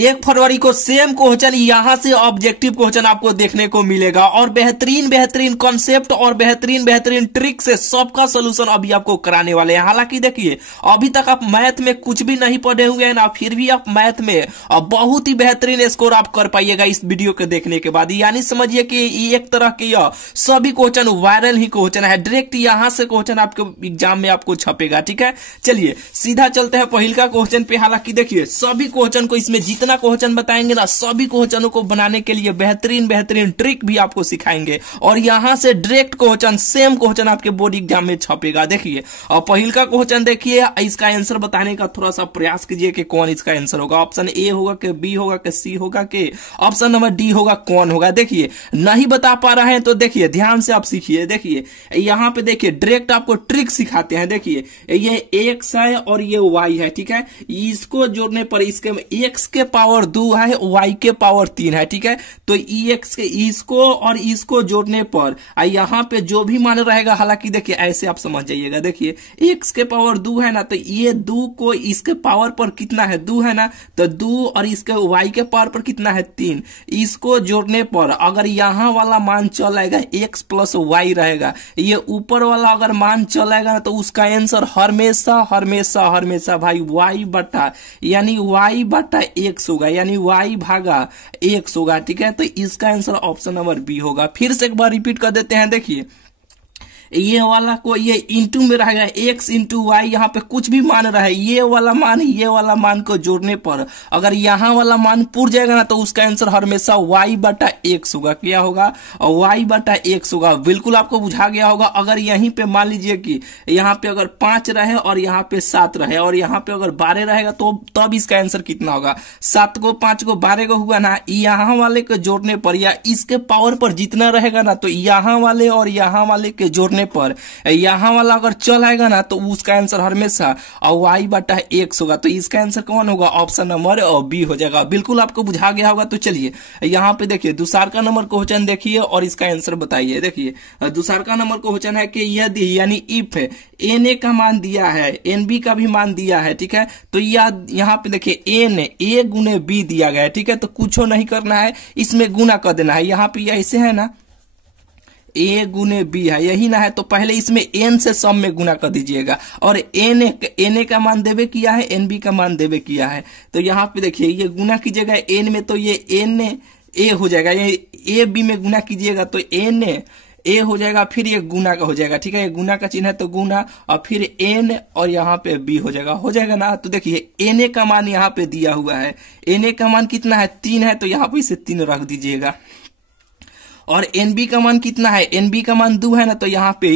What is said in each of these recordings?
1 फरवरी को same question यहां से ऑब्जेक्टिव क्वेश्चन आपको देखने को मिलेगा और बेहतरीन बेहतरीन कॉन्सेप्ट और बेहतरीन बेहतरीन ट्रिक से सबका सोल्यूशन अभी आपको कराने वाले हैं। हालांकि देखिए अभी तक आप मैथ में कुछ भी नहीं पढ़े हुए हैं ना, फिर भी आप मैथ में बहुत ही बेहतरीन स्कोर आप कर पाइएगा इस वीडियो को देखने के बाद। यानी समझिए कि एक तरह के सभी क्वेश्चन वायरल ही क्वेश्चन है, डायरेक्ट यहां से क्वेश्चन आपके एग्जाम में आपको छपेगा। ठीक है, चलिए सीधा चलते हैं पहिलका क्वेश्चन पे। हालांकि देखिए सभी क्वेश्चन को, इसमें जितना क्वेश्चन बताएंगे ना, सभी क्वेश्चनों को बनाने के लिए बेहतरीन बेहतरीन ट्रिक भी आपको सिखाएंगे और यहां से डायरेक्ट क्वेश्चन, सेम क्वेश्चन आपके बोर्ड एग्जाम में छपेगा। देखिए और पहिलका क्वेश्चन देखिए, इसका आंसर बताने का थोड़ा सा प्रयास कीजिए कि कौन इसका आंसर होगा। ऑप्शन ए होगा कि बी होगा कि सी होगा कि ऑप्शन नंबर डी होगा, कौन होगा। देखिए नहीं बता पा रहे हैं तो देखिए ध्यान से आप सीखिए। देखिए यहां पे देखिए डायरेक्ट आपको ट्रिक सिखाते हैं। देखिए ये एक्स है और ये वाई है, ठीक है, इसको जोड़ने पर इसके एक्स के पावर 2 है, वाई के पावर 3 है। ठीक है, तो एक्स के इसको और इसको जोड़ने पर यहां पे जो भी मान रहेगा, हालांकि देखिए ऐसे आप समझ जाइएगा। देखिए एक्स के पावर 2 है ना, तो ये 2 को इसके पावर पर कितना है, 2 है ना, तो 2 और इसके वाई के पावर पर कितना है, 3। इसको जोड़ने पर अगर यहां वाला मान चल आएगा एक्स प्लस वाई रहेगा, ये ऊपर वाला अगर मान चल आएगा ना, तो उसका आंसर हमेशा हमेशा हमेशा भाई वाई बटा यानी वाई बटा एक्स होगा, यानी वाई भागा एक्स होगा। ठीक है, तो इसका आंसर ऑप्शन नंबर बी होगा। फिर से एक बार रिपीट कर देते हैं। देखिए ये वाला को ये इंटू में रहेगा, एक्स इंटू वाई, यहाँ पे कुछ भी मान रहा है, ये वाला मान को जोड़ने पर अगर यहाँ वाला मान पूर जाएगा ना, तो उसका आंसर हमेशा वाई बटा एक्स होगा। क्या होगा, वाई बटा एक्स होगा। बिल्कुल आपको बुझा गया होगा। अगर यहीं पे मान लीजिए कि यहाँ पे अगर 5 रहे और यहाँ पे 7 रहे और यहाँ पे अगर 12 रहेगा, तो तब इसका आंसर कितना होगा, 7 को 5 को 12 को हुआ ना, यहाँ वाले के जोड़ने पर या इसके पावर पर जितना रहेगा ना, तो यहाँ वाले और यहाँ वाले के जोड़ने पर यहां वाला अगर चल आएगा ना, तो उसका आंसर हमेशा वाई बटा एक्स होगा। तो इसका आंसर कौन होगा, ऑप्शन नंबर बी हो जाएगा। बिल्कुल आपको बुझा गया होगा। तो चलिए यहां पे देखिए दूसरा का नंबर क्वेश्चन देखिए और इसका आंसर बताइए। देखिए दूसरा का नंबर क्वेश्चन है कि यदि यानी इफ एन ए का मान दिया है, एन बी का भी मान दिया है, ठीक है, तो यहाँ पे देखिए एन ए गुने बी दिया गया है। ठीक है, तो कुछ नहीं करना है, इसमें गुना कर देना है। यहाँ पे ऐसे है ना, ए गुने बी है, यही ना है, तो पहले इसमें एन से सम में गुना कर दीजिएगा और एन ए का मान देवे किया है, एन बी का मान देवे किया है। तो यहाँ पे देखिए ये गुना कीजिएगा एन में, तो ये एन ए हो जाएगा, ये ए बी में गुना कीजिएगा तो एन ए हो जाएगा, फिर ये गुना का हो जाएगा। ठीक है, ये गुना का चिन्ह है तो गुना और फिर एन और यहाँ पे बी हो जाएगा ना। तो देखिए एन ए का मान यहाँ पे दिया हुआ है, एन ए का मान कितना है, 3 है, तो यहाँ पे इसे 3 रख दीजिएगा। और एनबी का मान कितना है, एनबी का मान 2 है ना, तो यहाँ पे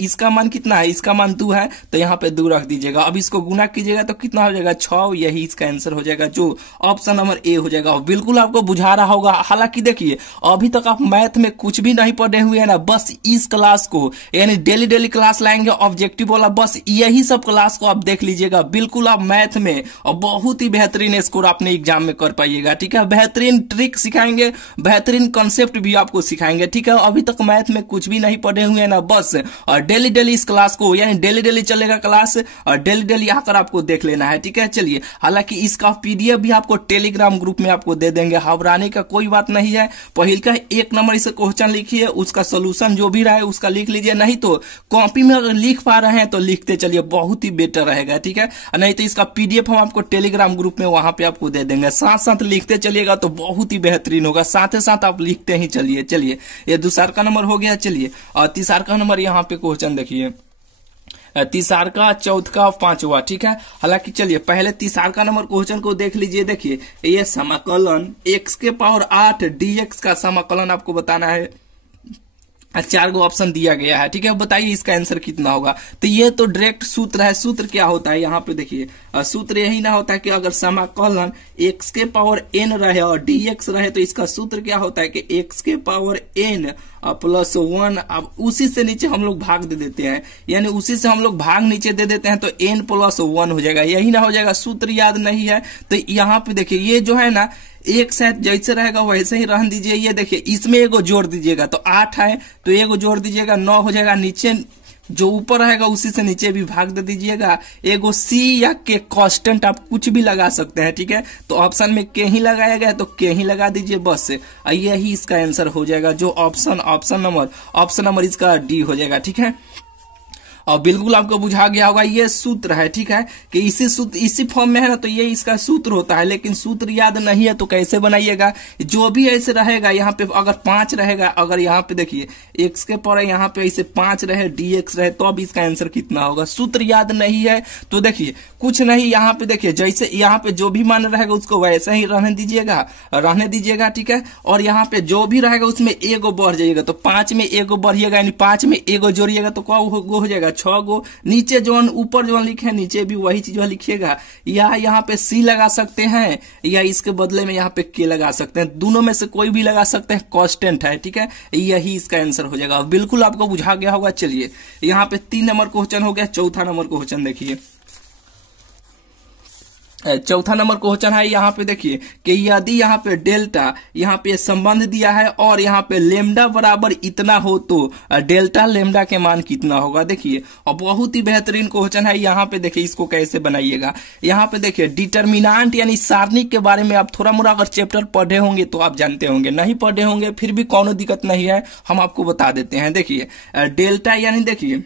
इसका मान कितना है, इसका मान 2 है, तो यहाँ पे 2 रख दीजिएगा। अब इसको गुना कीजिएगा तो कितना हो जाएगा, 6। यही इसका आंसर हो जाएगा, जो ऑप्शन नंबर ए हो जाएगा। बिल्कुल आपको बुझा रहा होगा। हालांकि देखिए अभी तक आप मैथ में कुछ भी नहीं पढ़े हुए हैं ना, बस इस क्लास को यानी डेली डेली क्लास लाएंगे ऑब्जेक्टिव वाला, बस यही सब क्लास को आप देख लीजिएगा। बिल्कुल आप मैथ में और बहुत ही बेहतरीन स्कोर अपने एग्जाम में कर पाइएगा। ठीक है, बेहतरीन ट्रिक सिखाएंगे, बेहतरीन कॉन्सेप्ट भी आपको सिखाएंगे। ठीक है, अभी तक मैथ में कुछ भी नहीं पढ़े हुए हैं ना, बस और डेली डेली इस क्लास को यानी डेली डेली चलेगा क्लास और डेली डेली आकर आपको देख लेना है। ठीक है, चलिए हालांकि इसका पीडीएफ भी आपको टेलीग्राम ग्रुप में आपको दे देंगे, घबराने का कोई बात नहीं है। पहिल का 1 नंबर इसे क्वेश्चन लिखिए, उसका सोल्यूशन जो भी रहा है उसका लिख लीजिए, नहीं तो कॉपी में अगर लिख पा रहे हैं तो लिखते चलिए, बहुत ही बेटर रहेगा। ठीक है, नहीं तो इसका पीडीएफ हम आपको टेलीग्राम ग्रुप में वहां पे आपको दे देंगे। साथ साथ लिखते चलिएगा तो बहुत ही बेहतरीन होगा, साथ ही साथ आप लिखते ही चलिए। चलिए ये दूसरा का नंबर हो गया। चलिए और तीसरा का नंबर यहाँ पे क्वेश्चन देखिए, तीसरा का, चौथा का, 5वां। ठीक है, हालांकि चलिए पहले तीसरा का नंबर क्वेश्चन को देख लीजिए। देखिए ये समाकलन x के पावर 8 dx का समाकलन आपको बताना है। 4 गो ऑप्शन दिया गया है। ठीक है, बताइए इसका आंसर कितना होगा। तो ये तो डायरेक्ट सूत्र है। सूत्र क्या होता है, यहाँ पे देखिए सूत्र यही ना होता है कि अगर समाकलन x के पावर n रहे और dx रहे, तो इसका सूत्र क्या होता है कि x के पावर n प्लस 1, अब उसी से नीचे हम लोग भाग दे देते हैं, यानी उसी से हम लोग भाग नीचे दे देते हैं, तो n प्लस 1 हो जाएगा। यही ना हो जाएगा, सूत्र याद नहीं है। तो यहाँ पे देखिए ये जो है ना, एक साथ जैसे रहेगा वैसे ही रहने दीजिए। ये देखिए इसमें एगो जोड़ दीजिएगा तो 8 है, तो एगो जोड़ दीजिएगा 9 हो जाएगा। नीचे जो ऊपर रहेगा उसी से नीचे भी भाग दे दीजिएगा। एगो सी या के कांस्टेंट आप कुछ भी लगा सकते हैं, ठीक है। तो ऑप्शन में के ही लगाया गया है तो के ही लगा दीजिए बस, यही इसका आंसर हो जाएगा। जो ऑप्शन नंबर इसका डी हो जाएगा, ठीक है। और बिल्कुल आपको बुझा गया होगा, ये सूत्र है, ठीक है, कि इसी फॉर्म में है ना, तो ये इसका सूत्र होता है। लेकिन सूत्र याद नहीं है तो कैसे बनाइएगा। जो भी ऐसे रहेगा, यहाँ पे अगर 5 रहेगा, अगर यहाँ पे देखिए x के पर यहाँ पे ऐसे 5 रहे, dx रहे, तो अब इसका आंसर कितना होगा। सूत्र याद नहीं है तो देखिए कुछ नहीं, यहाँ पे देखिए जैसे यहाँ पे जो भी मान रहेगा उसको वैसे ही रहने दीजिएगा, ठीक है। और यहाँ पे जो भी रहेगा उसमें एगो बढ़ जाइएगा, तो 5 में एगो बढ़िएगा, यानी 5 में एगो जोड़िएगा तो क्या हो जाएगा 6 गो। नीचे जो ऊपर जो लिखे नीचे भी वही चीज लिखिएगा, या यहाँ पे सी लगा सकते हैं या इसके बदले में यहाँ पे के लगा सकते हैं, दोनों में से कोई भी लगा सकते हैं, कांस्टेंट है, ठीक है। यही इसका आंसर हो जाएगा। बिल्कुल आपको बुझा गया होगा। चलिए यहाँ पे 3 नंबर क्वेश्चन हो गया। चौथा नंबर क्वेश्चन देखिए, चौथा नंबर क्वेश्चन है। यहाँ पे देखिए कि यदि यहाँ पे डेल्टा यहाँ पे संबंध दिया है और यहाँ पे लेमडा बराबर इतना हो तो डेल्टा लेमडा के मान कितना होगा। देखिए और बहुत ही बेहतरीन क्वेश्चन है। यहाँ पे देखिए इसको कैसे बनाइएगा। यहाँ पे देखिए डिटर्मिनांट यानी सारणिक के बारे में आप थोड़ा मोड़ा अगर चैप्टर पढ़े होंगे तो आप जानते होंगे, नहीं पढ़े होंगे फिर भी कोनो दिक्कत नहीं है, हम आपको बता देते हैं। देखिए डेल्टा यानी देखिए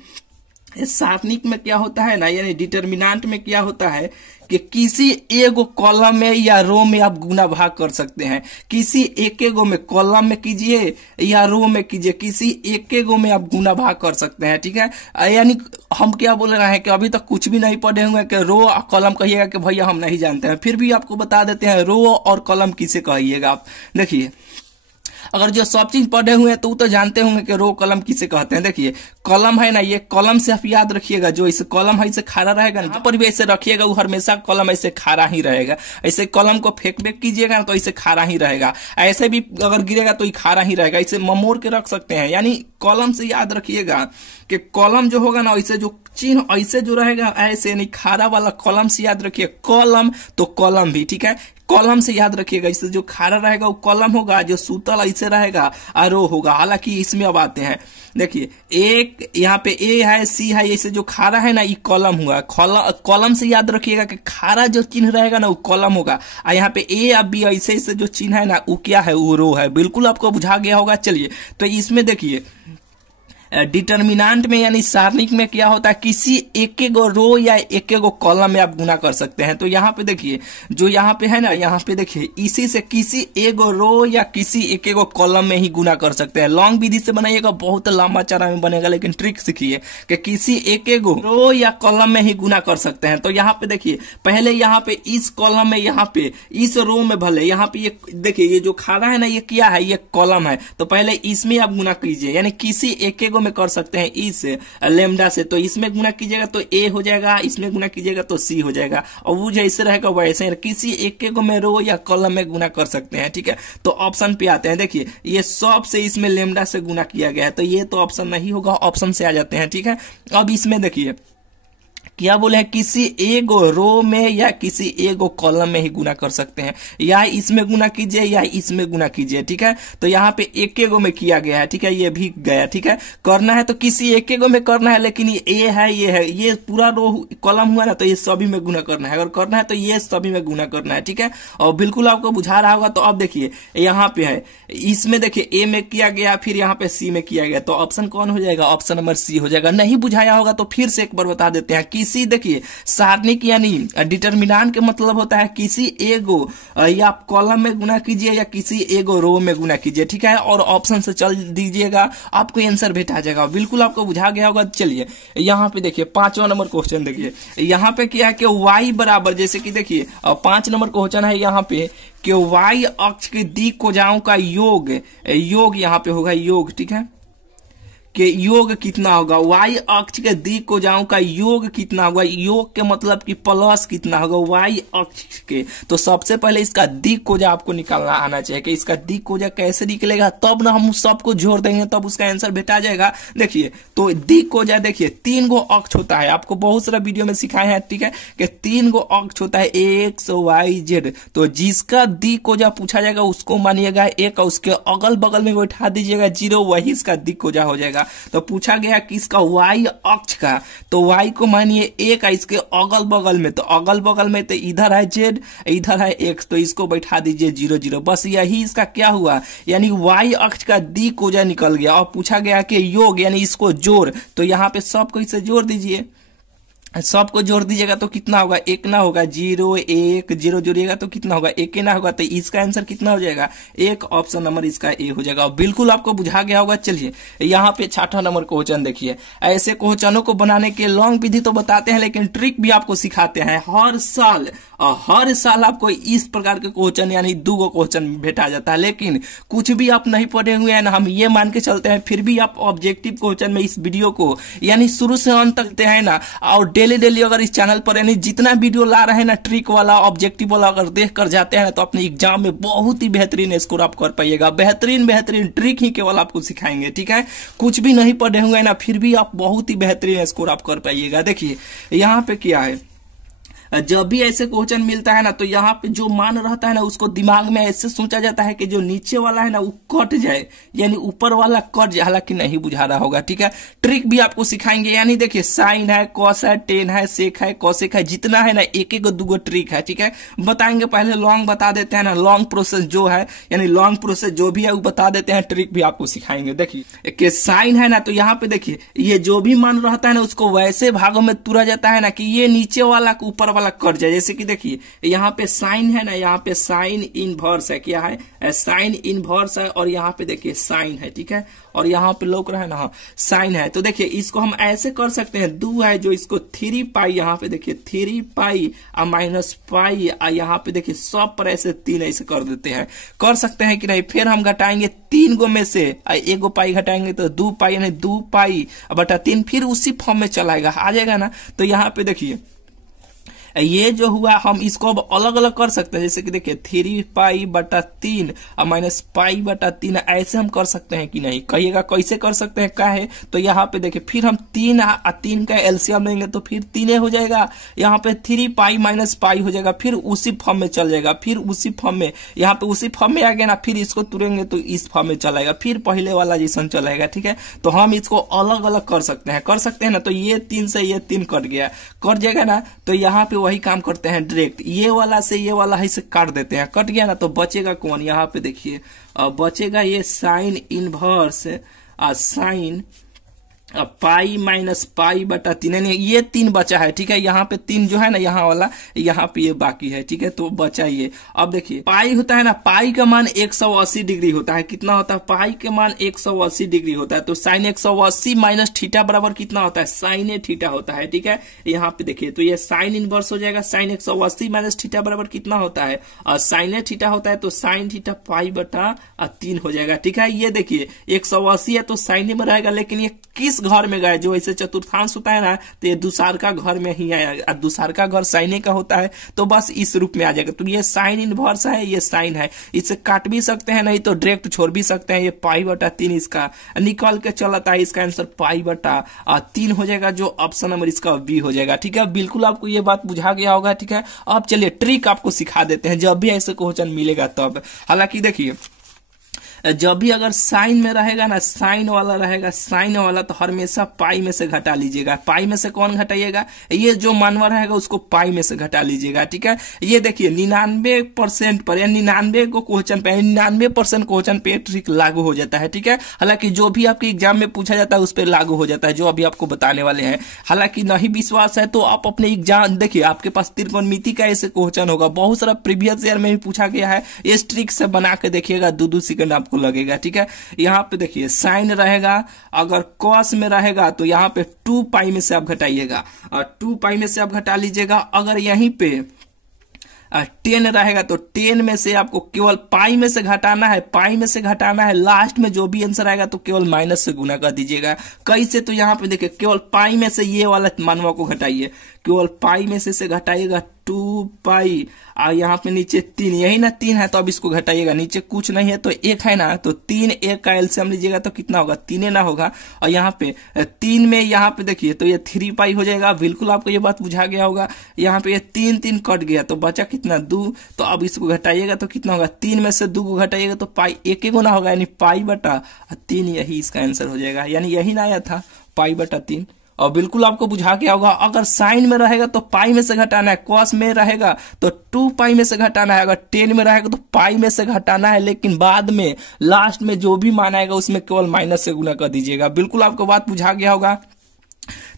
सारणिक में क्या होता है ना, यानी डिटर्मिनांट में क्या होता है कि किसी एगो कॉलम में या रो में आप गुना भाग कर सकते हैं। किसी एक गो में कॉलम में कीजिए या रो में कीजिए, किसी एक गो में आप गुना भाग कर सकते हैं, ठीक है। यानी हम क्या बोल रहे हैं कि अभी तक कुछ भी नहीं पढ़े होंगे कि रो और कॉलम कहिएगा कि भैया हम नहीं जानते हैं, फिर भी आपको बता देते हैं रो और कॉलम किसे कहिएगा आप। देखिए अगर जो सब चीज पढ़े हुए हैं तो वो तो जानते होंगे कि रो कलम किसे कहते हैं। देखिए कलम है ना, ये कलम से आप याद रखिएगा, जो इसे कलम है इसे खारा रहेगा ना, पर भी ऐसे रखिएगा, वो हमेशा कलम ऐसे खारा ही रहेगा। ऐसे कलम को फेंक कीजिएगा ना तो ऐसे खारा ही रहेगा, ऐसे भी अगर गिरेगा तो ये खारा ही रहेगा। इसे ममोड़ के रख सकते हैं, यानी कलम से याद रखिएगा कि कलम जो होगा ना ऐसे जो चिन्ह ऐसे जो रहेगा ऐसे, यानी खारा वाला कलम से याद रखिए। कलम तो कलम भी, ठीक है, कॉलम से याद रखिएगा। इससे जो खारा रहेगा वो कॉलम होगा, जो सूतल ऐसे रहेगा रो होगा। हालांकि इसमें अब आते हैं, देखिए एक यहाँ पे ए है सी है, ऐसे जो खारा है ना ये कॉलम हुआ। कॉलम से याद रखिएगा कि खारा जो चिन्ह रहेगा ना वो कॉलम होगा, और यहाँ पे ए या बी ऐसे ऐसे जो चिन्ह है ना वो क्या है, वो रो है। बिल्कुल आपको बुझा गया होगा। चलिए तो इसमें देखिए डिटर्मिनांट में यानी सारणिक में क्या होता है, किसी एक गो रो या एक गो कॉलम में आप गुना कर सकते हैं। तो यहाँ पे देखिए जो यहाँ पे है ना, यहाँ पे देखिए इसी से किसी एक रो या किसी एक गो कॉलम में ही गुना कर सकते हैं। लॉन्ग विधि से बनाइएगा, बहुत लंबा चौड़ा में बनेगा, लेकिन ट्रिक सीखिए कि किसी एक गो रो या कॉलम में ही गुना कर सकते हैं। तो यहाँ पे देखिए पहले यहाँ पे इस कॉलम में, यहाँ पे इस रो में, भले यहाँ पे ये देखिए ये जो खाना है ना ये क्या है, ये कॉलम है, तो पहले इसमें आप गुना कीजिए, यानी किसी एक में कर सकते हैं इस लेमडा से, तो इसमें गुना कीजिएगा तो ए हो जाएगा, इसमें गुना कीजिएगा तो सी हो जाएगा, और वो जैसे रहेगा वैसे किसी एक में रो या कॉलम में गुना कर सकते हैं, ठीक है। तो ऑप्शन पे आते हैं, देखिए ये सब से इसमें लेमडा से गुना किया गया है, तो ये तो ऑप्शन नहीं होगा, ऑप्शन से आ जाते हैं, ठीक है। अब इसमें देखिए क्या बोले हैं, किसी एक रो में या किसी एक कॉलम में ही गुना कर सकते हैं, या इसमें गुना कीजिए या इसमें गुना कीजिए, ठीक है। तो यहाँ पे एक में किया गया है, ठीक है, ये भी गया, ठीक है। करना है तो किसी एक में करना है, लेकिन ये ए है, ये है, ये पूरा रो कॉलम हुआ ना, तो ये सभी में गुना करना है। अगर करना है तो ये सभी में गुना करना है, ठीक है। और बिल्कुल आपको बुझा रहा होगा। तो अब देखिए यहाँ पे है, इसमें देखिए ए में किया गया, फिर यहाँ पे सी में किया गया, तो ऑप्शन कौन हो जाएगा, ऑप्शन नंबर सी हो जाएगा। नहीं बुझाया होगा तो फिर से एक बार बता देते हैं। किसी देखिए सारणिक यानी डिटर्मिनांट के मतलब होता है किसी एगो या कॉलम में गुना कीजिए या किसी एगो रो में गुना कीजिए, ठीक है। और ऑप्शन से चल दीजिएगा, आपको आंसर भेटा जाएगा। बिल्कुल आपको बुझा गया होगा। चलिए यहाँ पे देखिए 5वां नंबर क्वेश्चन देखिए, यहाँ पे क्या है कि y बराबर, जैसे कि देखिए 5 नंबर क्वेश्चन है यहाँ पे कि y अक्ष के दिक्कोजाओं का योग यहाँ पे होगा योग, ठीक है, कि योग कितना होगा, y अक्ष के दिक्कोजाओं का योग कितना होगा। योग के मतलब कि प्लस कितना होगा y अक्ष के। तो सबसे पहले इसका दिक्कोजा आपको निकालना आना चाहिए कि इसका दिक्कोजा कैसे निकलेगा, तब ना हम सबको जोड़ देंगे तब उसका आंसर भेटा जाएगा। देखिए तो दिक्कोजा देखिए 3 गो अक्ष होता है, आपको बहुत सारा वीडियो में सिखाए हैं, ठीक है, कि 3 गो अक्ष होता है x y z। तो जिसका दिक्कोजा पूछा जाएगा उसको मानिएगा 1, उसके अगल बगल में बैठा दीजिएगा 0, वही इसका दिक्कोजा हो जाएगा। जाएगा। तो पूछा गया कि इसका y अक्ष का, तो y को मानिए 1 है, इसके अगल बगल में, तो अगल बगल में तो इधर है z, इधर है x, तो इसको बैठा दीजिए 0 0। बस यही इसका क्या हुआ, यानी y अक्ष का दिकोजा निकल गया। और पूछा गया कि योग यानी इसको जोड़, तो यहाँ पे सबको इसे जोड़ दीजिए, सबको जोड़ दीजिएगा तो कितना होगा, 1 ना होगा, 0 1 0 जोड़िएगा तो कितना होगा, 1 ना होगा। तो इसका आंसर कितना हो जाएगा, 1, ऑप्शन नंबर इसका ए हो जाएगा। और बिल्कुल आपको बुझा गया होगा। चलिए यहाँ पे 6वां नंबर क्वेश्चन देखिए। ऐसे क्वेश्चनों को बनाने के लॉन्ग विधि तो बताते हैं, लेकिन ट्रिक भी आपको सिखाते हैं हर साल आपको इस प्रकार के क्वेश्चन यानी 2 क्वेश्चन भेटा जाता है। लेकिन कुछ भी आप नहीं पढ़े हुए हैं ना, हम ये मान के चलते हैं, फिर भी आप ऑब्जेक्टिव क्वेश्चन में इस वीडियो को यानी शुरू से अंत तक देखते हैं ना, और डेली अगर इस चैनल पर यानी जितना वीडियो ला रहे हैं ना, ट्रिक वाला ऑब्जेक्टिव वाला अगर देख कर जाते हैं ना, तो अपने एग्जाम में बहुत ही बेहतरीन स्कोर आप कर पाइएगा। बेहतरीन ट्रिक ही केवल आपको सिखाएंगे, ठीक है। कुछ भी नहीं पढ़े हुए हैं ना, फिर भी आप बहुत ही बेहतरीन स्कोर आप कर पाइएगा। देखिए यहाँ पे क्या है, जब भी ऐसे क्वेश्चन मिलता है ना, तो यहाँ पे जो मान रहता है ना, उसको दिमाग में ऐसे सोचा जाता है कि जो नीचे वाला है ना वो कट जाए, यानी ऊपर वाला कट जाए। हालांकि नहीं बुझा रहा होगा, ठीक है। ट्रिक भी आपको सिखाएंगे, यानी देखिए साइन है, कॉस है, टेन है, सेक है, कॉसेक है, जितना है ना एक 2 ट्रिक है, ठीक है। बताएंगे, पहले लॉन्ग बता देते हैं ना, लॉन्ग प्रोसेस जो है यानी लॉन्ग प्रोसेस जो भी है वो बता देते हैं, ट्रिक भी आपको सिखाएंगे। देखिए साइन है ना, तो यहाँ पे देखिए ये जो भी मान रहता है ना, उसको वैसे भागों में तुरा जाता है ना कि ये नीचे वाला ऊपर वाला कट जाए। जैसे कि देखिए यहाँ पे साइन है ना, यहाँ पे साइन इनवर्स है, क्या है, साइन इनवर्स है, और यहाँ पे देखिए साइन है, ठीक है। और यहाँ पे लोग रहा है ना, साइन है। तो देखिए इसको हम ऐसे कर सकते हैं, 2 है जो इसको 3 पाई, यहाँ पे देखिए 3 पाई और माइनस पाई, और यहाँ पे देखिए सब पर ऐसे 3 ऐसे कर देते हैं, कर सकते हैं कि नहीं। फिर हम घटाएंगे 3 गो में से 1 पाई घटाएंगे तो 2 पाई, यानी 2 पाई बटा 3, फिर उसी फॉर्म में चलाएगा, आ जाएगा ना। तो यहाँ पे देखिए ये जो हुआ, हम इसको अब अलग अलग कर सकते हैं। जैसे कि देखिए 3 पाई बटा 3 और माइनस पाई बटा 3, ऐसे हम कर सकते हैं कि नहीं, कहिएगा कैसे कर सकते हैं, क्या है। तो यहाँ पे देखिए फिर हम 3 का एलसीएम लेंगे तो फिर 3 हो जाएगा, यहाँ पे 3 पाई माइनस पाई हो जाएगा, फिर उसी फॉर्म में चल जाएगा, फिर उसी फॉर्म में, यहाँ पे उसी फॉर्म में आ गया ना, फिर इसको तुरेंगे तो इस फॉर्म में चलाएगा, फिर पहले वाला जैसा चलाएगा, ठीक है। तो हम इसको अलग अलग कर सकते हैं ना। तो ये 3 से ये 3 कट गया, कट जाएगा ना। तो यहाँ पे वही काम करते हैं, डायरेक्ट ये वाला से ये वाला ऐसे काट देते हैं, कट गया ना। तो बचेगा कौन, यहाँ पे देखिए बचेगा ये sine inverse sine pi minus pi बटा 3, यानी ये 3 बचा है, ठीक है। यहाँ पे 3 जो है ना, यहाँ वाला, यहाँ पे ये बाकी है, ठीक है। तो बचा ये। अब देखिए पाई होता है ना, पाई का मान 180 डिग्री होता है। कितना होता है, पाई के मान 180 डिग्री होता है। तो साइन 180 माइनस थीटा बराबर कितना होता है, साइन थीटा होता है, ठीक है। यहाँ पे देखिए तो ये साइन इनवर्स हो जाएगा, साइन 180 माइनस थीटा बराबर कितना होता है, और साइन थीटा होता है, तो साइन थीटा पाई बटा 3 हो जाएगा, ठीक है। ये देखिए 180 है तो साइन में रहेगा, लेकिन ये किस घर में गए, जो ऐसे चतुर्थांश होता है ना, तो ये दूसरा घर में ही आएगा, दूसरा घर साइन का होता है, तो बस इस रूप में आ जाएगा। तो ये साइन इनवर्स है, ये साइन है, इसे काट भी सकते हैं, नहीं तो डायरेक्ट छोड़ भी सकते हैं। ये पाई बटा 3 इसका निकल के चलता है, इसका आंसर पाई बटा 3 हो जाएगा, जो ऑप्शन नंबर इसका बी हो जाएगा, ठीक है। बिल्कुल आपको ये बात बुझा गया होगा, ठीक है। अब चलिए ट्रिक आपको सिखा देते हैं, जब भी ऐसे क्वेश्चन मिलेगा तब। हालांकि देखिए जब भी अगर साइन में रहेगा ना, साइन वाला रहेगा, साइन वाला, तो हमेशा पाई में से घटा लीजिएगा। पाई में से कौन घटाइएगा, ये जो मानवा रहेगा उसको पाई में से घटा लीजिएगा, ठीक है। ये देखिए 99% पर या 99 को क्वेश्चन पे 99% क्वेश्चन पे ट्रिक लागू हो जाता है, ठीक है। हालांकि जो भी आपके एग्जाम में पूछा जाता है उस पर लागू हो जाता है, जो अभी आपको बताने वाले हैं। हालांकि नहीं विश्वास है तो आप अपने एग्जाम देखिए, आपके पास त्रिकोणमिति का ऐसे क्वेश्चन होगा, बहुत सारा प्रीवियस ईयर में भी पूछा गया है। इस ट्रिक से बना के देखिएगा, 2 सेकंड आपको लगेगा, ठीक है। यहाँ पे देखिए साइन रहेगा, अगर कॉस में रहेगा तो यहाँ पे 2 पाई में से आप घटाइएगा, और 2 पाई में से आप घटा लीजिएगा। अगर यहीं पे 10 रहेगा तो 10 में से आपको केवल पाई में से घटाना है, पाई में से घटाना है। लास्ट में जो भी आंसर आएगा तो केवल माइनस से गुना कर दीजिएगा। कैसे, तो यहाँ पे देखिए केवल पाई में से ये वाला मानवा को घटाइए, केवल पाई में से घटाइएगा 2 पाई, और यहाँ पे नीचे 3, यही ना 3 है तो अब इसको घटाइएगा, नीचे कुछ नहीं है तो 1 है ना, तो 3 1 का एलसीएम लीजिएगा तो कितना होगा, 3 ना होगा, और यहाँ पे 3 में यहाँ पे देखिए तो ये 3 पाई हो जाएगा। बिल्कुल आपको ये बात बुझा गया होगा। यहाँ पे ये 3 3 कट गया तो बचा कितना 2, तो अब इसको घटाइएगा तो कितना होगा, 3 में से 2 को घटाइएगा तो पाई 1 गुना होगा, यानी पाई बटा 3, यही इसका आंसर हो जाएगा। यानी यही ना आया था पाई बटा 3। और बिल्कुल आपको बुझा के होगा। अगर साइन में रहेगा तो पाई में से घटाना है, कॉस में रहेगा तो 2 पाई में से घटाना है, अगर टेन में रहेगा तो पाई में से घटाना है, लेकिन बाद में लास्ट में जो भी मान आएगा उसमें केवल माइनस से गुना कर दीजिएगा। बिल्कुल आपको बात बुझा गया होगा।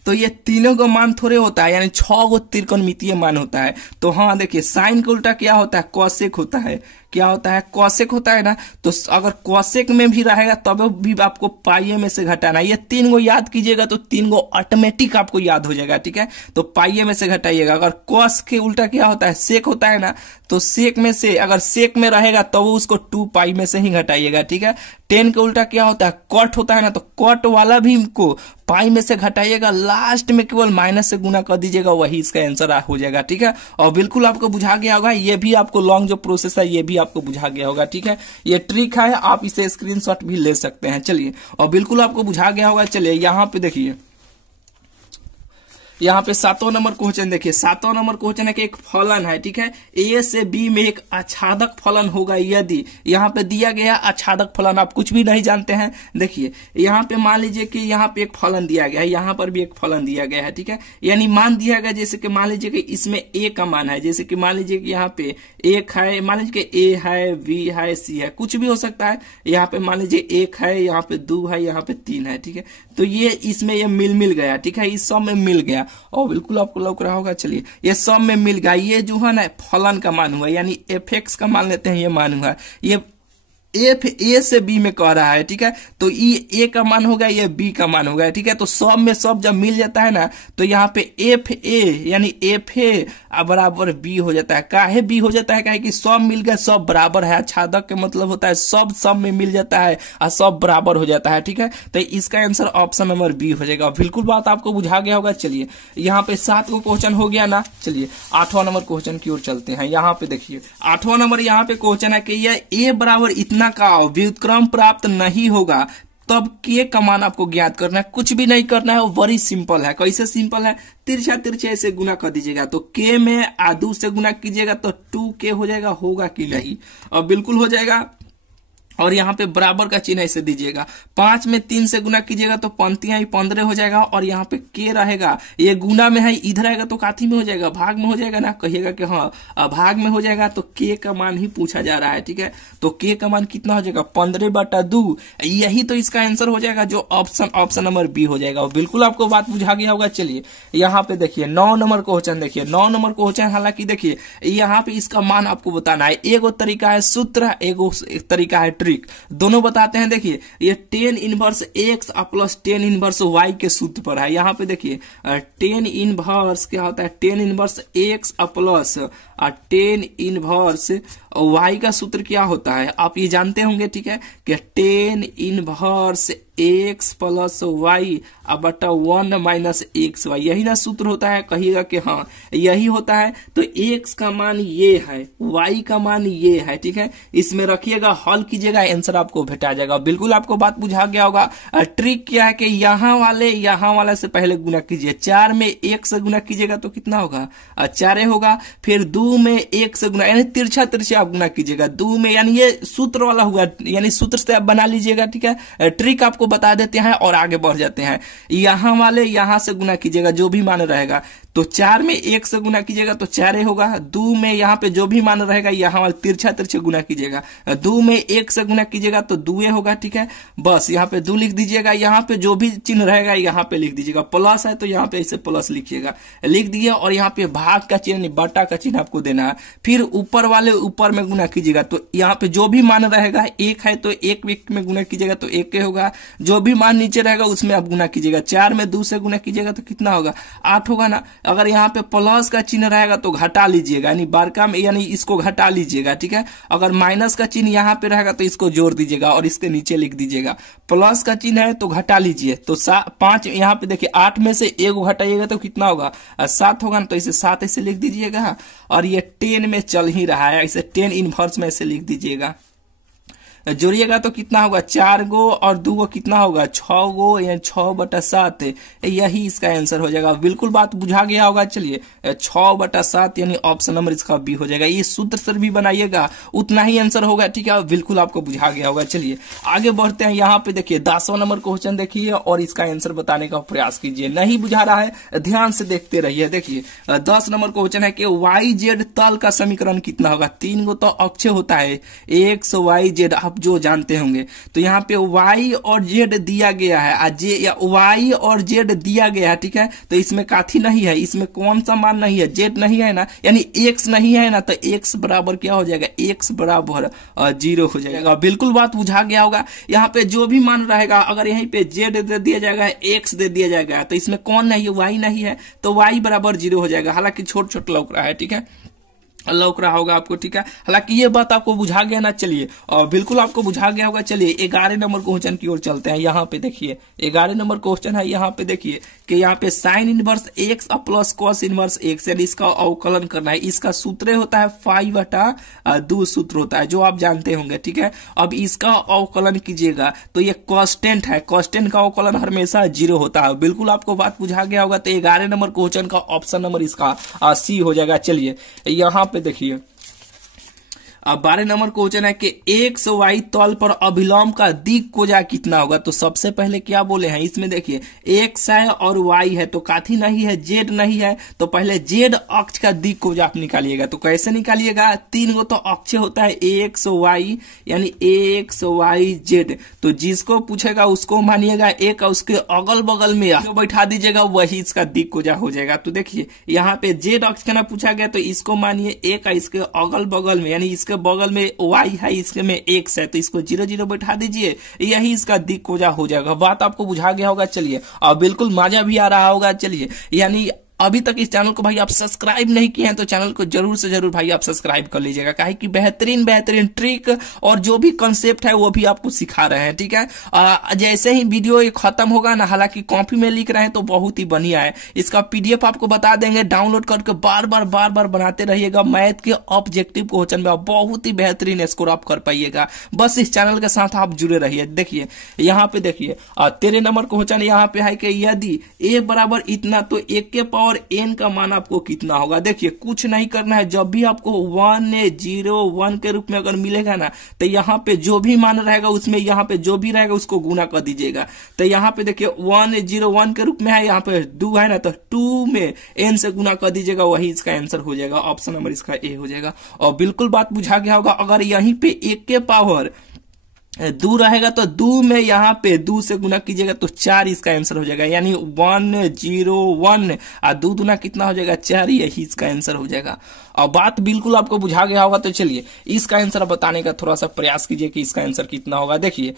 तो ये तीनों का मान थोड़े होता है, यानी 6 गो त्रिकोणमितीय मान होता है। तो हाँ देखिए, साइन का उल्टा क्या होता है, कॉसेक होता है। क्या होता है, कॉसेक होता है ना। तो अगर कॉसेक में भी रहेगा तब भी आपको पाइये में से घटाना है। ये 3 गो याद कीजिएगा तो 3 गो ऑटोमेटिक आपको याद हो जाएगा, ठीक है। तो पाइये में से घटाइएगा। अगर कॉस के उल्टा क्या होता है, सेक होता है ना, तो सेक में से अगर सेक में रहेगा तो वो उसको 2 पाई में से ही घटाइएगा, ठीक है। टेन के उल्टा क्या होता है, कॉट होता है ना, तो कॉट वाला भी को पाई में से घटाइएगा, लास्ट में केवल माइनस से गुना कर दीजिएगा, वही इसका आंसर हो जाएगा, ठीक है। और बिल्कुल आपको बुझा गया होगा। ये भी आपको लॉन्ग जो प्रोसेस है ये भी आपको बुझा गया होगा, ठीक है। ये ट्रिक है, आप इसे स्क्रीनशॉट भी ले सकते हैं। चलिए, और बिल्कुल आपको बुझा गया होगा। चलिए यहाँ पे देखिए, यहाँ पे 7वां नंबर क्वेश्चन देखिए। 7वां नंबर क्वेश्चन है कि एक फलन है, ठीक है। ए से बी में एक आच्छादक फलन होगा यदि, यहाँ पे दिया गया आच्छादक फलन, आप कुछ भी नहीं जानते हैं। देखिए यहाँ पे मान लीजिए कि यहाँ पे एक फलन दिया गया है, यहाँ पर भी एक फलन दिया गया है, ठीक है। यानी मान दिया गया, जैसे कि मान लीजिए कि इसमें ए का मान है, जैसे कि मान लीजिए कि यहाँ पे 1 है, मान लीजिए कि ए है, बी है, सी है, कुछ भी हो सकता है। यहाँ पे मान लीजिए 1 है, यहाँ पे 2 है, यहाँ पे 3 है, ठीक है। तो ये इसमें ये मिल गया, ठीक है, इस सब में मिल गया, और बिल्कुल आपको लग रहा होगा। चलिए, ये सब में मिल गया, ये जो है ना फलन का मान हुआ, यानी एफ का मान लेते हैं, ये मान हुआ। ये एफ ए से बी में कह रहा है, ठीक है। तो ए का मान होगा, ये बी का मान होगा, ठीक है। तो सब में सब जब मिल जाता है ना, तो यहाँ पे एफ ए यानी एफ ए बराबर बी हो जाता है। काहे बी हो जाता है, काहे कि सब मिल गया, सब बराबर है। आच्छादक के मतलब होता है सब में मिल जाता है और सब बराबर हो जाता है, ठीक है। तो इसका आंसर ऑप्शन नंबर बी हो जाएगा। बिल्कुल बात आपको बुझा गया होगा। चलिए, यहाँ पे 7 को क्वेश्चन हो गया ना। चलिए 8वां नंबर क्वेश्चन की ओर चलते हैं। यहाँ पे देखिए 8वां नंबर यहाँ पे क्वेश्चन है कि यह ए बराबर इतना का व्युत्क्रम प्राप्त नहीं होगा, तब के का मान आपको ज्ञात करना है। कुछ भी नहीं करना है, वो बड़ी सिंपल है। कैसे सिंपल है, तिरछा तिरछे से गुना कर दीजिएगा। तो के में 2 से गुना कीजिएगा तो 2k हो जाएगा, होगा कि नहीं, और बिल्कुल हो जाएगा। और यहाँ पे बराबर का चिन्ह ऐसे दीजिएगा। 5 में 3 से गुना कीजिएगा तो पंक्तियां ही 15 हो जाएगा, और यहाँ पे के रहेगा, ये गुना में है, इधर आएगा तो काथी में हो जाएगा, भाग में हो जाएगा ना। कहिएगा कि हाँ भाग में हो जाएगा, तो के का मान ही पूछा जा रहा है, ठीक है। तो के का मान कितना हो जाएगा, 15/2, यही तो इसका आंसर हो जाएगा, जो ऑप्शन नंबर बी हो जाएगा। बिल्कुल आपको बात बुझा गया होगा। चलिए यहाँ पे देखिए 9 नंबर क्वेश्चन देखिए। 9 नंबर क्वेश्चन, हालांकि देखिए यहाँ पे इसका मान आपको बताना है। एगो तरीका है सूत्र, एगो तरीका है ट्रिक, दोनों बताते हैं। देखिए ये tan inverse x plus tan inverse y के सूत्र पर है। यहाँ पे देखिए tan इनवर्स क्या होता है, tan inverse x plus tan inverse y का सूत्र क्या होता है, आप ये जानते होंगे, ठीक है, कि tan inverse x plus y बटा 1 माइनस XY, यही ना सूत्र होता है। कहिएगा कि हाँ यही होता है। तो x का मान ये है, y का मान ये है, ठीक है। इसमें रखिएगा, हल कीजिएगा, आंसर आपको भेटा जाएगा। बिल्कुल आपको बात बुझा गया होगा। ट्रिक क्या है कि यहाँ वाले से पहले गुना कीजिए। 4 में 1 से गुना कीजिएगा तो कितना होगा, 4 होगा। फिर 2 में 1 से गुना, यानी तिरछा तिरछा आप गुना कीजिएगा। 2 में, यानी ये सूत्र वाला हुआ, यानी सूत्र से आप बना लीजिएगा, ठीक है। ट्रिक आपको बता देते हैं और आगे बढ़ जाते हैं। यहाँ वाले यहाँ से गुना कीजिएगा, जो भी मान रहेगा। तो 4 में 1 से गुना कीजिएगा तो 4 होगा। 2 में यहाँ पे जो भी मान रहेगा, यहाँ वाले तिरछा तिरछे गुना कीजिएगा। 2 में 1 से गुना कीजिएगा तो 2 होगा, ठीक है। बस यहाँ पे 2 लिख दीजिएगा। यहाँ पे जो भी चिन्ह रहेगा यहाँ पे लिख दीजिएगा। प्लस है तो यहाँ पे ऐसे प्लस लिखिएगा, लिख दिए। और यहाँ पे भाग का चिन्ह, बटा का चिन्ह आपको देना है। फिर ऊपर वाले ऊपर में गुना कीजिएगा, तो यहाँ पे जो भी मान रहेगा, 1 है तो 1 में गुना कीजिएगा तो 1 होगा। जो भी मान नीचे रहेगा उसमें आप गुना कीजिएगा। 4 में 2 से गुना कीजिएगा तो कितना होगा, 8 होगा ना। अगर यहाँ पे प्लस का चिन्ह रहेगा तो घटा लीजिएगा, यानी बड़का में यानी इसको घटा लीजिएगा, ठीक है। अगर माइनस का चिन्ह यहाँ पे रहेगा तो इसको जोड़ दीजिएगा और इसके नीचे लिख दीजिएगा। प्लस का चिन्ह है तो घटा लीजिए, तो 5 यहाँ पे देखिए 8 में से 1 घटाइएगा तो कितना होगा 7 होगा ना, तो इसे 7 ऐसे लिख दीजिएगा। और ये 10 में चल ही रहा है, इसे 10 इनवर्स में ऐसे लिख दीजिएगा। जोड़िएगा तो कितना होगा 4 गो और 2 गो कितना होगा 6 गो, यानी 6/7, यही इसका आंसर हो जाएगा। बिल्कुल बात बुझा गया होगा। चलिए 6/7 यानी ऑप्शन नंबर इसका बी हो जाएगा। ये सूत्र से भी बनाइएगा उतना ही आंसर होगा, ठीक है। बिल्कुल आपको बुझा गया होगा। चलिए आगे बढ़ते हैं। यहाँ पे देखिए 10वां नंबर क्वेश्चन देखिए और इसका आंसर बताने का प्रयास कीजिए। नहीं बुझा रहा है ध्यान से देखते रहिए। देखिए 10 नंबर क्वेश्चन है कि YZ तल का समीकरण कितना होगा। 3 गो तो अक्ष होता है, X Y Z आप जो जानते होंगे। तो यहाँ पे Y और Z दिया गया है, Y और Z दिया गया है, ठीक है। तो इसमें काथी नहीं है, इसमें कौन सा मान नहीं है, Z नहीं है ना, यानी X नहीं है ना, तो X बराबर क्या हो जाएगा, X बराबर 0 हो जाएगा। बिल्कुल बात बुझा गया होगा। यहाँ पे जो भी मान रहेगा, अगर यहीं पे Z दे दिया जाएगा, X दे दिया जाएगा, तो इसमें कौन नहीं है, Y नहीं है, तो Y बराबर 0 हो जाएगा। हालांकि छोट छोट लौक रहा है, ठीक है, लौक रहा होगा आपको, ठीक है। हालांकि ये बात आपको बुझा गया ना। चलिए और बिल्कुल आपको बुझा गया होगा। चलिए 11 नंबर क्वेश्चन की ओर चलते हैं। यहाँ पे देखिए 11 नंबर क्वेश्चन है। यहाँ पे देखिए कि यहाँ पे sine inverse x plus cos inverse x, यानी इसका अवकलन करना है। इसका सूत्र होता है 5/2 सूत्र होता है, जो आप जानते होंगे, ठीक है। अब इसका अवकलन कीजिएगा तो ये कांस्टेंट है, कांस्टेंट का अवकलन हमेशा 0 होता है। बिल्कुल आपको बात बुझा गया होगा। तो 11 नंबर क्वेश्चन का ऑप्शन नंबर इसका सी हो जाएगा। चलिए यहाँ पे देखिए अब 12 नंबर क्वेश्चन है कि एक्स वाई तल पर अभिलंब का दिक् कोजा कितना होगा। तो सबसे पहले क्या बोले हैं इसमें, देखिए एक्स है और वाई है, तो काथी नहीं है, जेड नहीं है, तो पहले जेड अक्ष का दिक् कोजा आप निकालिएगा। तो कैसे निकालिएगा, 3 गो तो अक्ष होता है एक्स वाई, यानी एक्स वाई जेड। तो जिसको पूछेगा उसको मानिएगा एक, उसके अगल बगल में जो बैठा दीजिएगा वही इसका दिक् कोजा हो जाएगा। तो देखिए यहाँ पे जेड अक्ष का ना पूछा गया, तो इसको मानिए एक, इसके अगल बगल में यानी इसके बगल में y है, इसके में x है, तो इसको 0 0 बैठा दीजिए, यही इसका दिक् कोजा हो जाएगा। बात आपको बुझा गया होगा। चलिए और बिल्कुल मजा भी आ रहा होगा। चलिए यानी अभी तक इस चैनल को भाई आप सब्सक्राइब नहीं किए हैं तो चैनल को जरूर से जरूर भाई आप सब्सक्राइब कर लीजिएगा, काहे कि बेहतरीन बेहतरीन ट्रिक और जो भी कंसेप्ट है वो भी आपको सिखा रहे हैं, ठीक है। जैसे ही वीडियो ये खत्म होगा ना, हालांकि कॉपी में लिख रहे हैं तो बहुत ही बढ़िया है, इसका PDF आपको बता देंगे, डाउनलोड करके बार बार बनाते रहिएगा। मैथ के ऑब्जेक्टिव क्वेश्चन में आप बहुत ही बेहतरीन स्कोर आप कर पाइएगा। बस इस चैनल के साथ आप जुड़े रहिए। देखिए यहाँ पे देखिए 13 नंबर क्वेश्चन यहाँ पे है कि यदि a बराबर इतना तो 1 के पावर n का मान आपको कितना होगा। देखिए कुछ नहीं करना है, जब भी आपको 1 0 1 के रूप में अगर मिलेगा ना, तो यहाँ पे जो भी मान रहेगा उसमें यहाँ पे जो भी रहेगा उसको गुना कर दीजिएगा। तो यहाँ पे देखिए 1 0 1 के रूप में है, यहाँ पे 2 है ना, तो 2 में n से गुना कर दीजिएगा, वही इसका आंसर हो जाएगा। ऑप्शन नंबर इसका ए हो जाएगा। और बिल्कुल बात बुझा गया होगा। अगर यहीं पे 1 के पावर 2 रहेगा तो 2 में यहाँ पे 2 से गुना कीजिएगा तो 4 इसका आंसर हो जाएगा, यानी 1 0 1 और 2 दूना कितना हो जाएगा 4, यही इसका आंसर हो जाएगा। और बात बिल्कुल आपको बुझा गया होगा। तो चलिए इसका आंसर बताने का थोड़ा सा प्रयास कीजिए कि इसका आंसर कितना होगा। देखिए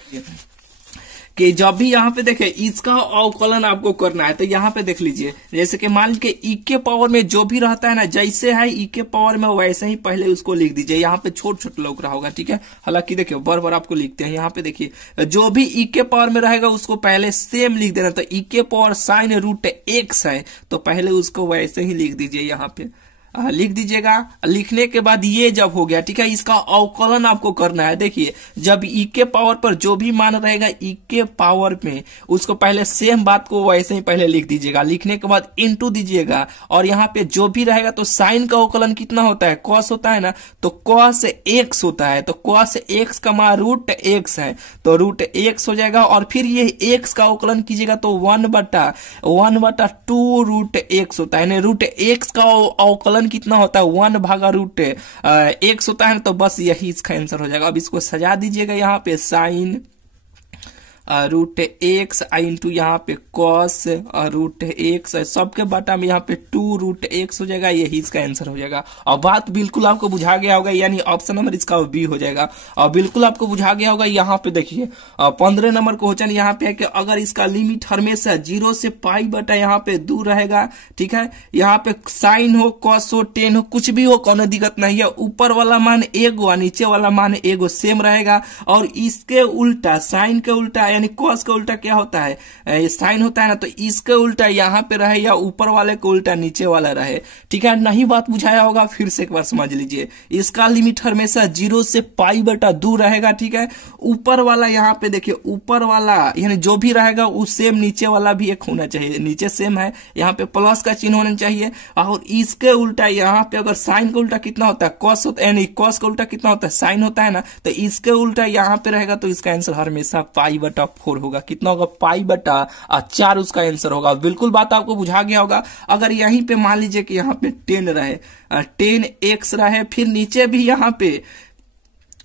कि जब भी यहाँ पे देखे इसका अवकलन आपको करना है, तो यहाँ पे देख लीजिए, जैसे कि मान लीजिए ई के पावर में जो भी रहता है ना, जैसे है ई के पावर में वैसे ही पहले उसको लिख दीजिए। यहाँ पे छोट छोट लग रहा होगा, ठीक है। हालांकि देखिए बार आपको लिखते हैं। यहाँ पे देखिए जो भी ई के पावर में रहेगा उसको पहले सेम लिख देना। तो ई के पावर साइन रूट x है, तो पहले उसको वैसे ही लिख दीजिए, यहाँ पे लिख दीजिएगा। लिखने के बाद ये जब हो गया, ठीक है, इसका अवकलन आपको करना है। देखिए जब ई के पावर पर जो भी मान रहेगा ई के पावर में, उसको पहले सेम बात को वैसे ही पहले लिख दीजिएगा। लिखने के बाद इनटू दीजिएगा, और यहाँ पे जो भी रहेगा तो साइन का अवकलन कितना होता है, कॉस होता है ना, तो कॉस x होता है। तो कॉस x का मान रूट x है, तो रूट x हो जाएगा। और फिर ये x का अवकलन कीजिएगा तो 1/2 रूट x होता है, रूट x का अवकलन कितना होता है 1 भागा रूट x होता है ना। तो बस यही इसका आंसर हो जाएगा। अब इसको सजा दीजिएगा यहाँ पे साइन रूट एक्स इंटू यहाँ पे कॉस रूट एक्स, सबके बटा में यहाँ पे 2 रूट एक्स हो जाएगा, यही इसका आंसर हो जाएगा। और बात बिल्कुल आपको बुझा गया होगा, यानी ऑप्शन नंबर इसका बी हो जाएगा। और बिल्कुल आपको बुझा गया होगा। यहाँ पे देखिए 15 नंबर क्वेश्चन यहाँ पे है कि अगर इसका लिमिट हमेशा 0 से पाई बटा यहाँ पे 2 रहेगा, ठीक है, यहाँ पे साइन हो कॉस हो टेन हो कुछ भी हो कोनो दिक्कत नहीं है, ऊपर वाला मान एगो और नीचे वाला मान एगो सेम रहेगा। और इसके उल्टा साइन के उल्टा यानी कॉस का उल्टा क्या होता है, साइन होता है ना, तो इसके उल्टा यहाँ पे रहे या ऊपर वाले के उल्टा नीचे वाला रहे, ठीक है। नहीं बात बुझाया होगा, फिर से एक बार समझ लीजिए। इसका लिमिट हमेशा 0 से पाई बटा 2 रहेगा, ठीक है। ऊपर वाला यहाँ पे देखिए, ऊपर वाला यानी जो भी रहेगा वो सेम नीचे वाला भी एक होना चाहिए, नीचे सेम है, यहाँ पे प्लस का चिन्ह होना चाहिए। और इसके उल्टा यहाँ पे अगर साइन का उल्टा कितना होता है, कॉस होता है, यानी कॉस का उल्टा कितना होता है, साइन होता है ना, तो इसके उल्टा यहाँ पे रहेगा, तो इसका आंसर हमेशा पाई बटा 4 होगा। कितना होगा, पाई बटा 4 उसका आंसर होगा। बिल्कुल बात आपको बुझा गया होगा। अगर यहीं पे मान लीजिए कि यहाँ पे 10 रहे, 10x रहे, फिर नीचे भी यहाँ पे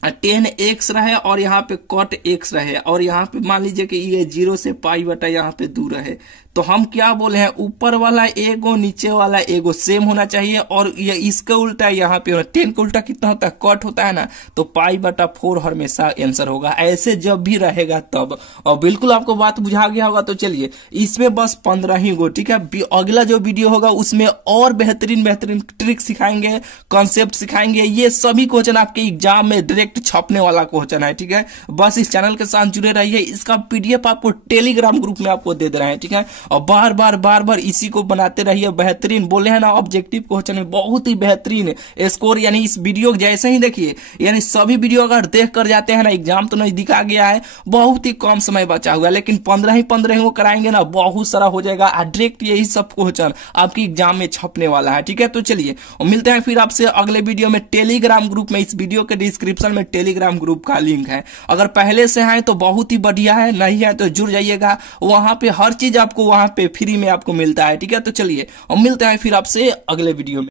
10x रहे और यहाँ पे cot x रहे, और यहाँ पे मान लीजिए कि ये 0 से पाई बटा यहाँ पे 2 रहे, तो हम क्या बोले हैं, ऊपर वाला एगो नीचे वाला एगो सेम होना चाहिए। और ये इसका उल्टा यहाँ पे 10 का उल्टा कितना होता है, कट होता है ना, तो पाई बटा 4 हमेशा आंसर होगा। ऐसे जब भी रहेगा तब। और बिल्कुल आपको बात बुझा गया होगा। तो चलिए इसमें बस 15 ही गो, ठीक है। अगला जो वीडियो होगा उसमें और बेहतरीन बेहतरीन ट्रिक सिखाएंगे, कॉन्सेप्ट सिखाएंगे। ये सभी क्वेश्चन आपके एग्जाम में डायरेक्ट छपने वाला क्वेश्चन है, ठीक है। बस इस चैनल के साथ जुड़े रहिए। इसका पीडीएफ आपको टेलीग्राम ग्रुप में आपको दे रहे हैं, ठीक है। और बार बार इसी को बनाते रहिए। बेहतरीन बोले हैं ना, ऑब्जेक्टिव क्वेश्चन में बहुत ही बेहतरीन स्कोर, यानी इस वीडियो जैसे ही देखिए, यानी सभी वीडियो अगर देख कर जाते हैं ना, एग्जाम तो नजदीक आ गया है, बहुत ही कम समय बचा हुआ है, लेकिन 15 वो कराएंगे ना, बहुत सारा हो जाएगा। डायरेक्ट यही सब क्वेश्चन आपकी एग्जाम में छपने वाला है, ठीक है। तो चलिए मिलते हैं फिर आपसे अगले वीडियो में टेलीग्राम ग्रुप में। इस वीडियो के डिस्क्रिप्शन में टेलीग्राम ग्रुप का लिंक है, अगर पहले से है तो बहुत ही बढ़िया है, नहीं है तो जुड़ जाइएगा। वहां पे हर चीज आपको वहां पे फ्री में आपको मिलता है, ठीक है। तो चलिए और मिलते हैं फिर आपसे अगले वीडियो में।